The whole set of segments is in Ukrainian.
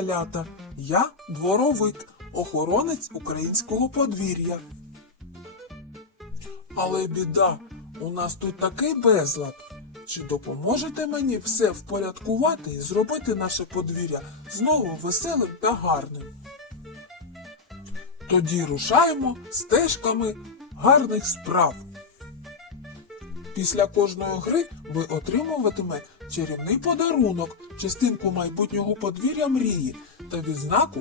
малята. Я дворовик, охоронець українського подвір'я. Але біда, у нас тут такий безлад. Чи допоможете мені все впорядкувати і зробити наше подвір'я знову веселим та гарним? Тоді рушаємо стежками гарних справ. Після кожної гри ви отримуватиме чарівний подарунок, частинку майбутнього подвір'я мрії та відзнаку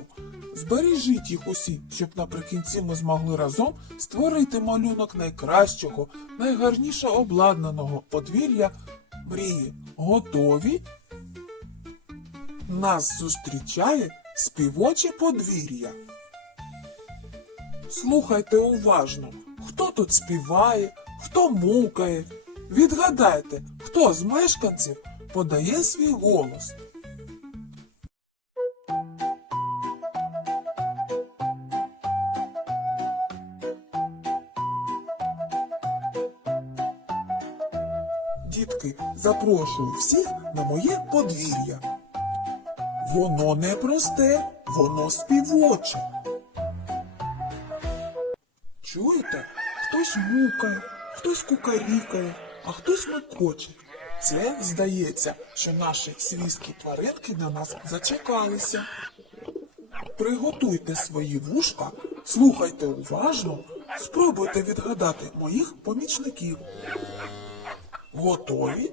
збережіть їх усі, щоб наприкінці ми змогли разом створити малюнок найкращого, найгарніше обладнаного подвір'я мрії. Готові? Нас зустрічає співоче подвір'я. Слухайте уважно, хто тут співає, хто мукає. Відгадайте, хто з мешканців подає свій голос. Дітки, запрошую всіх на моє подвір'я. Воно не просте, воно співоче. Чуєте? Хтось мукає, хтось кукарікає, а хтось макоче. Це здається, що наші свійські тваринки на нас зачекалися. Приготуйте свої вушка, слухайте уважно, спробуйте відгадати моїх помічників. Готові?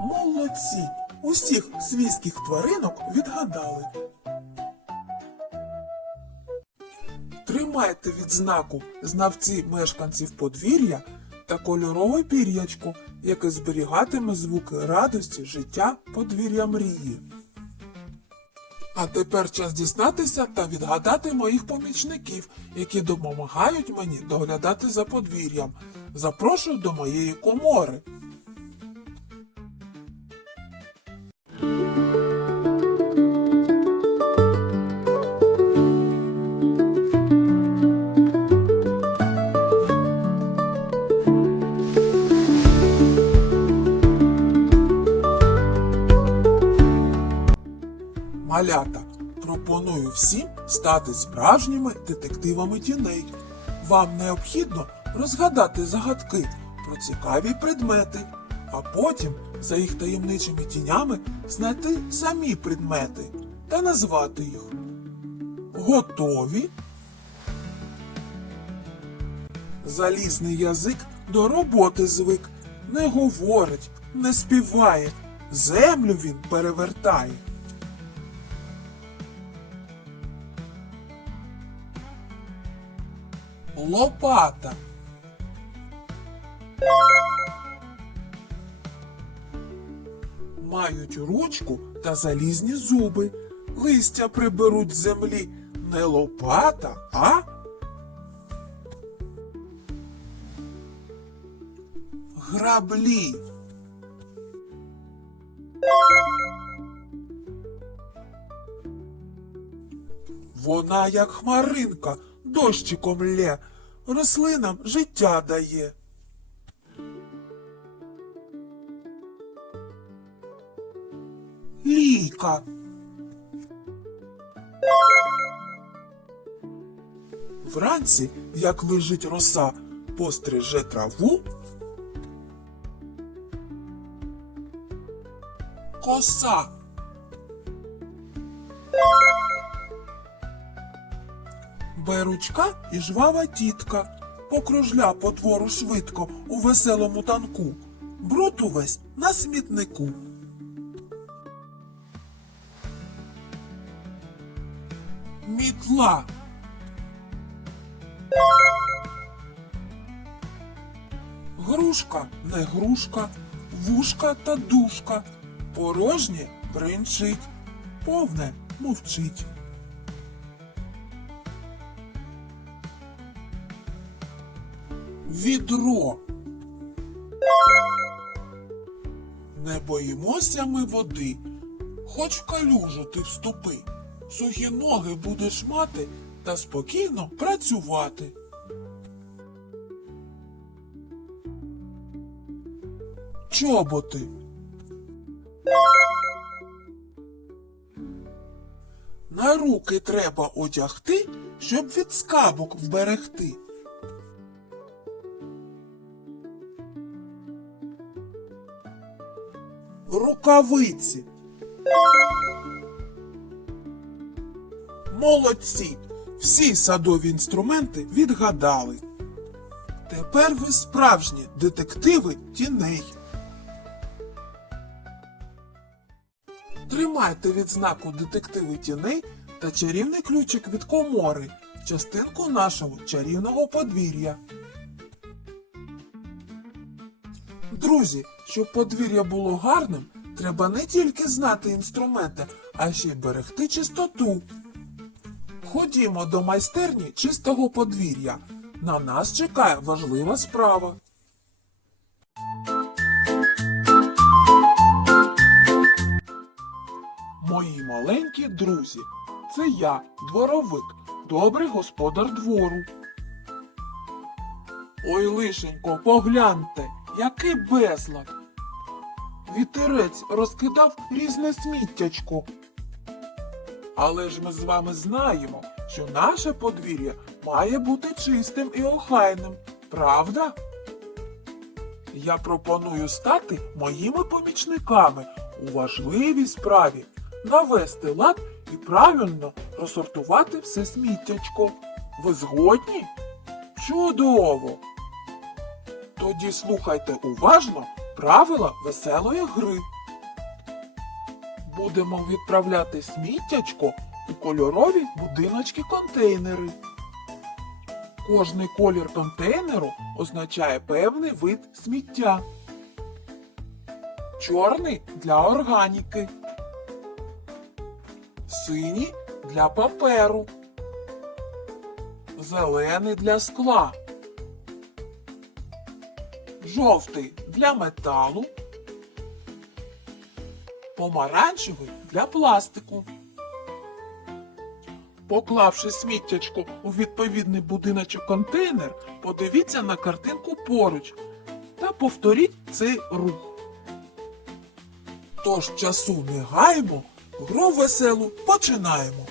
Молодці! Усіх свійських тваринок відгадали. Тримайте відзнаку знавці мешканців подвір'я та кольорове пір'ячко, яке зберігатиме звуки радості життя подвір'я мрії. А тепер час дізнатися та відгадати моїх помічників, які допомагають мені доглядати за подвір'ям. Запрошую до моєї комори. Пропоную всім стати справжніми детективами тіней. Вам необхідно розгадати загадки про цікаві предмети, а потім за їх таємничими тінями знайти самі предмети та назвати їх. Готові? Залізний язик до роботи звик, не говорить, не співає, землю він перевертає. Лопата. мають ручку та залізні зуби. Листя приберуть з землі не лопата, а граблі. Вона, як хмаринка, дощиком лє, рослинам життя дає. Лійка. Вранці, як лежить роса, постриже траву. Коса. Беручка і жвава тітка, покружля потвору швидко у веселому танку, бруд увесь на смітнику. Мітла. Грушка не грушка, вушка та душка, порожнє бринчить, повне мовчить. Відро. Не боїмося ми води, хоч в калюжу ти вступи. Сухі ноги будеш мати та спокійно працювати. Чоботи. На руки треба одягти, щоб від скабок вберегти. Рукавиці. Молодці! Всі садові інструменти відгадали. Тепер ви справжні детективи тіней. Тримайте відзнаку детективи тіней та чарівний ключик від комори, частинку нашого чарівного подвір'я. Друзі, щоб подвір'я було гарним, треба не тільки знати інструменти, а ще й берегти чистоту. Ходімо до майстерні чистого подвір'я. На нас чекає важлива справа. Мої маленькі друзі, це я, дворовик, добрий господар двору. Ой, лишенько, погляньте, який безлад. Вітерець розкидав різне сміттячко. Але ж ми з вами знаємо, що наше подвір'я має бути чистим і охайним, правда? Я пропоную стати моїми помічниками у важливій справі, навести лад і правильно розсортувати все сміттячко. Ви згодні? Чудово! Тоді слухайте уважно правила веселої гри. Будемо відправляти сміттячко у кольорові будиночки-контейнери. Кожний колір контейнеру означає певний вид сміття. Чорний для органіки. Синій для паперу. Зелений для скла. Жовтий для металу. Помаранчевий для пластику. Поклавши сміттячко у відповідний будиночок контейнер, подивіться на картинку поруч та повторіть цей рух. Тож часу не гаємо, гру веселу починаємо.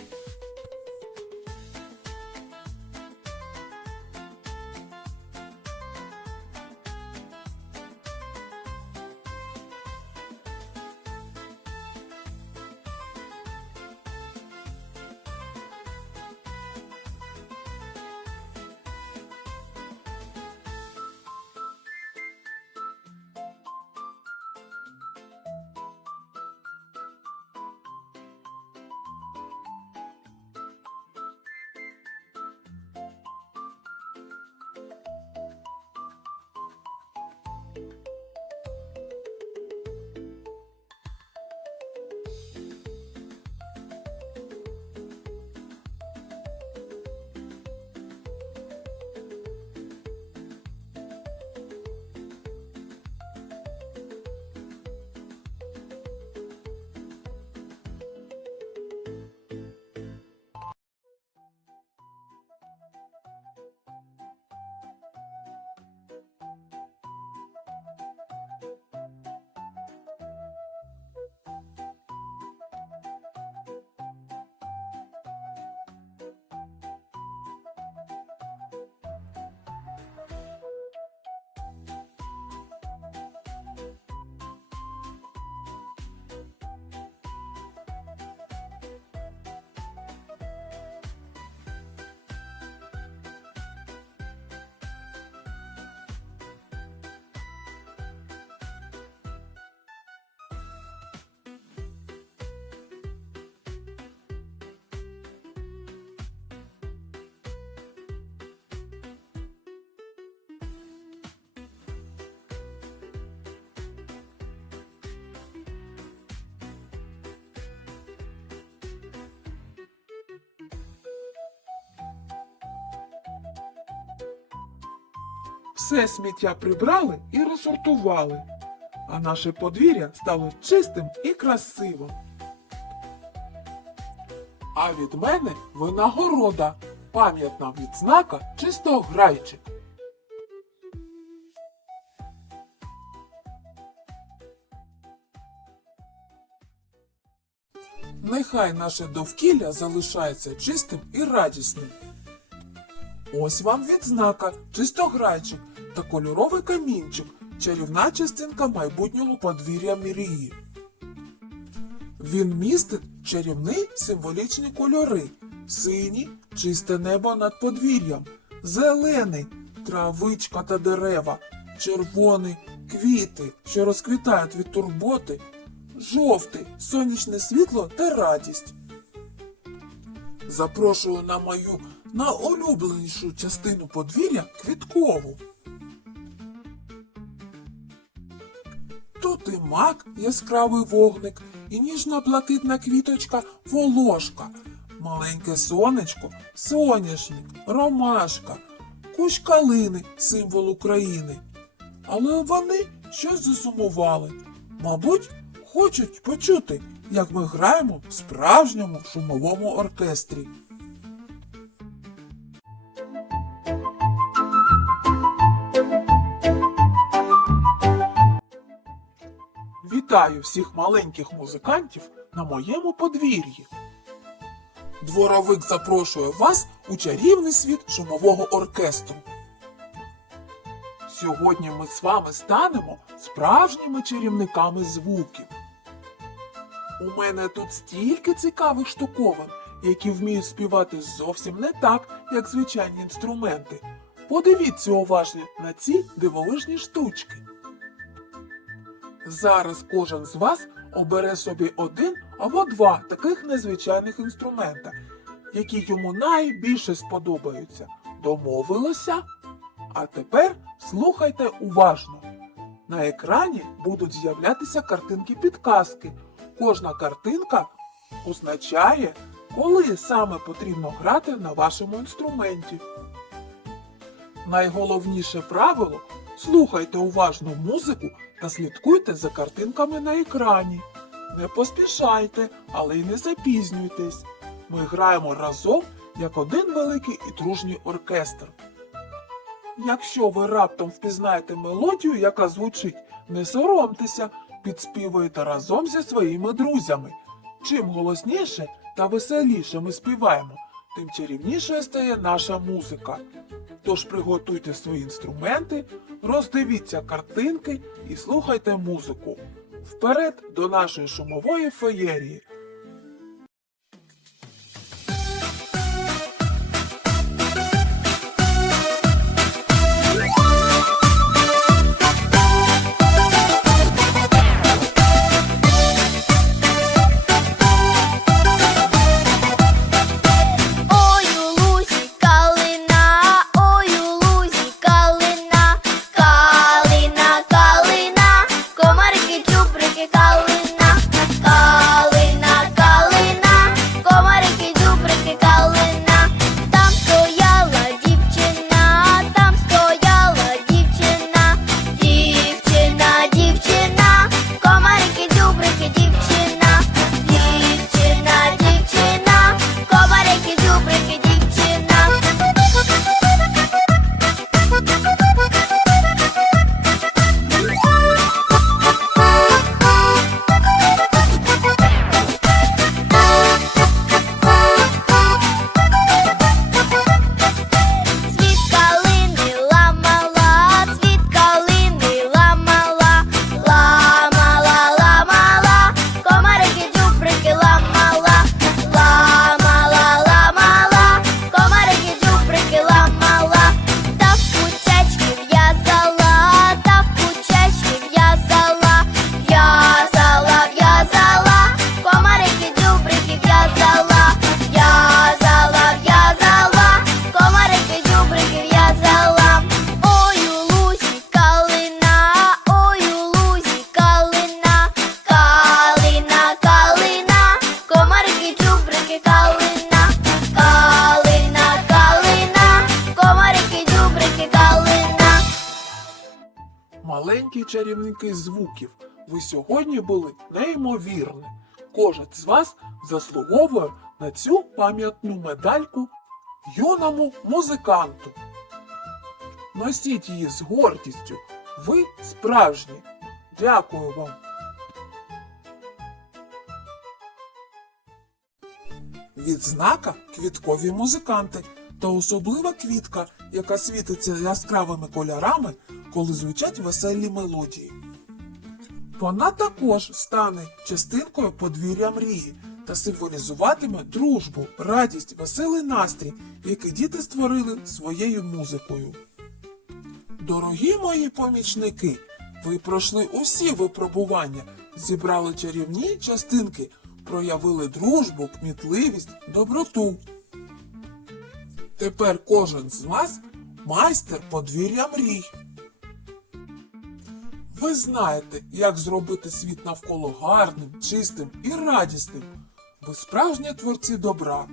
Все сміття прибрали і розсортували, а наше подвір'я стало чистим і красивим. А від мене винагорода, пам'ятна відзнака чистограйчик. Нехай наше довкілля залишається чистим і радісним. Ось вам відзнака, чистограйчик та кольоровий камінчик, чарівна частинка майбутнього подвір'я мрії. Він містить чарівні символічні кольори: синій чисте небо над подвір'ям, зелений травичка та дерева, червоний квіти, що розквітають від турботи, жовтий сонячне світло та радість. Запрошую на мою найулюбленішу частину подвір'я квіткову. Тут і мак, яскравий вогник, і ніжна блакитна квіточка волошка, маленьке сонечко, соняшник, ромашка, кущ калини, символ України. Але вони щось засумували. Мабуть, хочуть почути, як ми граємо в справжньому шумовому оркестрі. Вітаю всіх маленьких музикантів на моєму подвір'ї. Дворовик запрошує вас у чарівний світ шумового оркестру. Сьогодні ми з вами станемо справжніми чарівниками звуків. У мене тут стільки цікавих штуковин, які вміють співати зовсім не так, як звичайні інструменти. Подивіться уважно на ці дивовижні штучки. Зараз кожен з вас обере собі один або два таких незвичайних інструмента, які йому найбільше сподобаються. Домовилося? А тепер слухайте уважно. На екрані будуть з'являтися картинки підказки. Кожна картинка означає, коли саме потрібно грати на вашому інструменті. Найголовніше правило слухайте уважно музику та слідкуйте за картинками на екрані. Не поспішайте, але й не запізнюйтесь. Ми граємо разом як один великий і дружній оркестр. Якщо ви раптом впізнаєте мелодію, яка звучить, не соромтеся, підспівуєте разом зі своїми друзями. Чим голосніше та веселіше ми співаємо, тим чарівнішою стає наша музика. Тож приготуйте свої інструменти, роздивіться картинки і слухайте музику. Вперед до нашої шумової феєрії. Маленькі чарівники звуків, ви сьогодні були неймовірні. Кожен з вас заслуговує на цю пам'ятну медальку юному музиканту. Носіть її з гордістю. Ви справжні. Дякую вам. Відзнака квіткові музиканти та особлива квітка, яка світиться яскравими кольорами, коли звучать веселі мелодії. Вона також стане частинкою подвір'я мрії та символізуватиме дружбу, радість, веселий настрій, який діти створили своєю музикою. Дорогі мої помічники, ви пройшли усі випробування, зібрали чарівні частинки, проявили дружбу, кмітливість, доброту. Тепер кожен з вас майстер подвір'я мрій. Ви знаєте, як зробити світ навколо гарним, чистим і радісним. Ви справжні творці добра.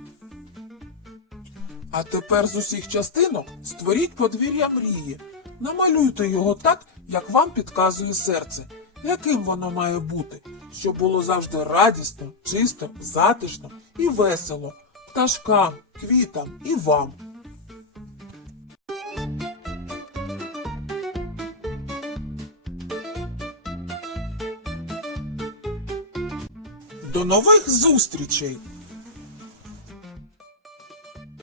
А тепер з усіх частинок створіть подвір'я мрії. Намалюйте його так, як вам підказує серце, яким воно має бути, щоб було завжди радісно, чисто, затишно і весело, пташкам, квітам і вам. До нових зустрічей!